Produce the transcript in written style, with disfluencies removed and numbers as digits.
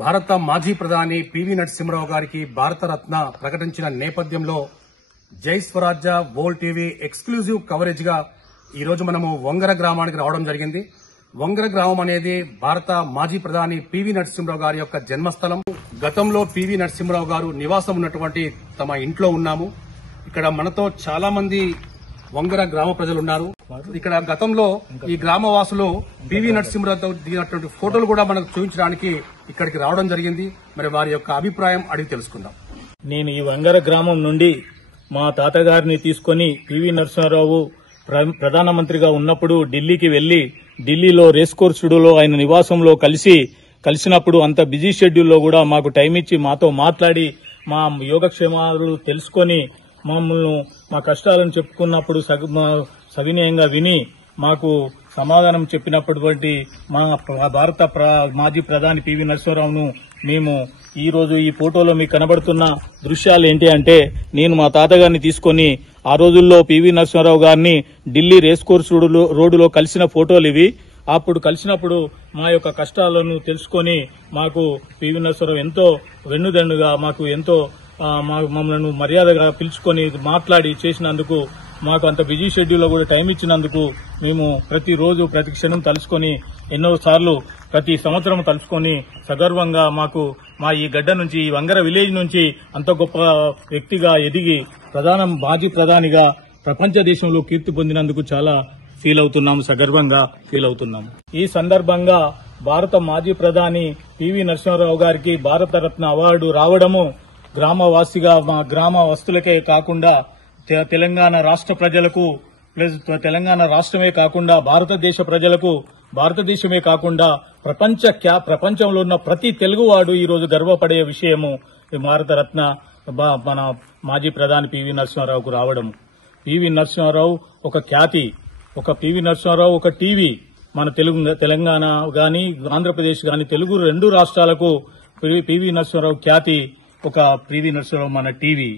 భారత మాజీ ప్రధాని పివి నరసింహారావు గారికి భారతరత్న ప్రకటించిన నేపథ్యంలో జై స్వరాజ్య వరల్డ్ టీవీ ఎక్స్క్లూజివ్ కవరేజ్ గా ఈ రోజు మనము వంగర గ్రామానికి రావడం జరిగింది. వంగర గ్రామం అనేది భారత మాజీ ప్రధాని పివి నరసింహారావు గారి యొక్క జన్మస్థలం. గతంలో పివి నరసింహారావు గారు నివాసం ఉన్నటువంటి తమ ఇంట్లో ఉన్నాము. ఇక్కడ మనతో చాలా మంది వంగర గ్రామ ప్రజలు ఉన్నారు. ఇక్కడ గతంలో ఈ గ్రామవాసులు పివి నరసింహారావుతో దిగినటువంటి ఫోటోలు కూడా మనకు చూపించడానికి ఇక్కడికి రావడం జరిగింది. మరి వారి యొక్క అభిప్రాయం అడిగి తెలుసుకుందాం. నేను ఈ వంగర గ్రామం నుండి మా తాతగారిని తీసుకుని పివి నరసింహారావు ప్రధానమంత్రిగా ఉన్నప్పుడు ఢిల్లీకి వెళ్లి ఢిల్లీలో రేస్ కోర్సులో ఆయన నివాసంలో కలిసినప్పుడు అంత బిజీ షెడ్యూల్లో కూడా మాకు టైం ఇచ్చి మాతో మాట్లాడి మా యోగక్షేమాలు తెలుసుకొని మమ్మల్ని మా కష్టాలను చెప్పుకున్నప్పుడు సవినయంగా విని మాకు సమాధానం చెప్పినటువంటి మా భారత మాజీ ప్రధాని పివి నరసింహారావును మేము ఈ రోజు ఈ ఫోటోలో మీకు కనబడుతున్న దృశ్యాలు ఏంటి అంటే, నేను మా తాతగారిని తీసుకొని ఆ రోజుల్లో పివి నరసింహారావు గారిని ఢిల్లీ రేస్ కోర్స్ రోడ్డులో కలిసిన ఫోటోలు ఇవి. అప్పుడు కలిసినప్పుడు మా యొక్క కష్టాలను తెలుసుకొని మాకు పివి నరసింహారావు ఎంతో వెన్నుదన్నుగా మాకు ఎంతో మమ్మల్ని మర్యాదగా పిలుచుకొని మాట్లాడి చేసినందుకు, మాకు అంత బిజీ షెడ్యూల్లో కూడా టైం ఇచ్చినందుకు మేము ప్రతిరోజు ప్రతి క్షణం తలుచుకొని ఎన్నోసార్లు ప్రతి సంవత్సరం తలుచుకొని సగర్వంగా మా ఈ గడ్డ నుంచి ఈ వంగర విలేజ్ నుంచి అంత గొప్ప వ్యక్తిగా ఎదిగి మాజీ ప్రధానిగా ప్రపంచ దేశంలో కీర్తి పొందినందుకు చాలా ఫీల్ అవుతున్నాము, సగర్వంగా ఫీల్ అవుతున్నాము. ఈ సందర్భంగా భారత మాజీ ప్రధాని పివి నరసింహారావు గారికి భారతరత్న అవార్డు రావడము గ్రామవాసిగా మా గ్రామ వస్తులకే కాకుండా తెలంగాణ రాష్ట్ర ప్రజలకు ప్లస్ తెలంగాణ రాష్ట్రమే కాకుండా భారతదేశ ప్రజలకు భారతదేశమే కాకుండా ప్రపంచంలో ఉన్న ప్రతి తెలుగువాడు ఈ రోజు గర్వపడే విషయము భారతరత్న మన మాజీ ప్రధాని పివి నరసింహారావుకు రావడం. పివి నరసింహారావు ఒక ఖ్యాతి, పివి నరసింహారావు ఒక టీవీ. మన తెలంగాణ గాని ఆంధ్రప్రదేశ్ గాని తెలుగు రెండు రాష్ట్రాలకు పివి నరసింహారావు ఖ్యాతి, పివి నరసింహారావు మన టీవీ.